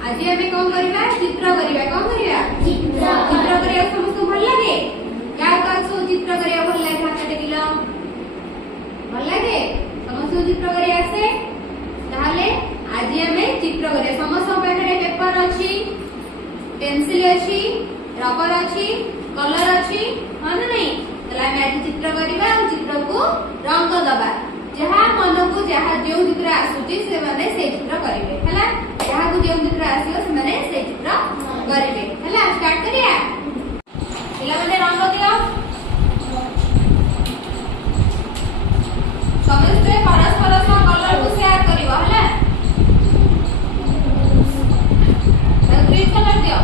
आज आम कौन करवा चित्र करवा कौन करवा चित्र करने समस्त भल लगे क्या सब चित्र करने भल लगे हाथ टेकिल भल लगे समस्त चित्र कर आसे आज आम चित्र कर समस्त पाखे पेपर अच्छी पेंसिल अच्छी रबर अच्छी कलर अच्छी हाँ ना नहीं आम आज चित्र करवा चित्र को रंग दबा जहाँ मन को जहाँ जो चित्र आसूची से चित्र करेंगे जहाँ को जो चित्र आसो से चित्र करेंगे स्टार्ट करिया पिला रंग दियो समस्ते परस्पर कलर को शेयर करिवो हला ग्रीन कलर दियो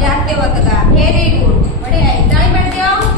जातीय पताका वेरी गुड बढ़िया ताली मार दियो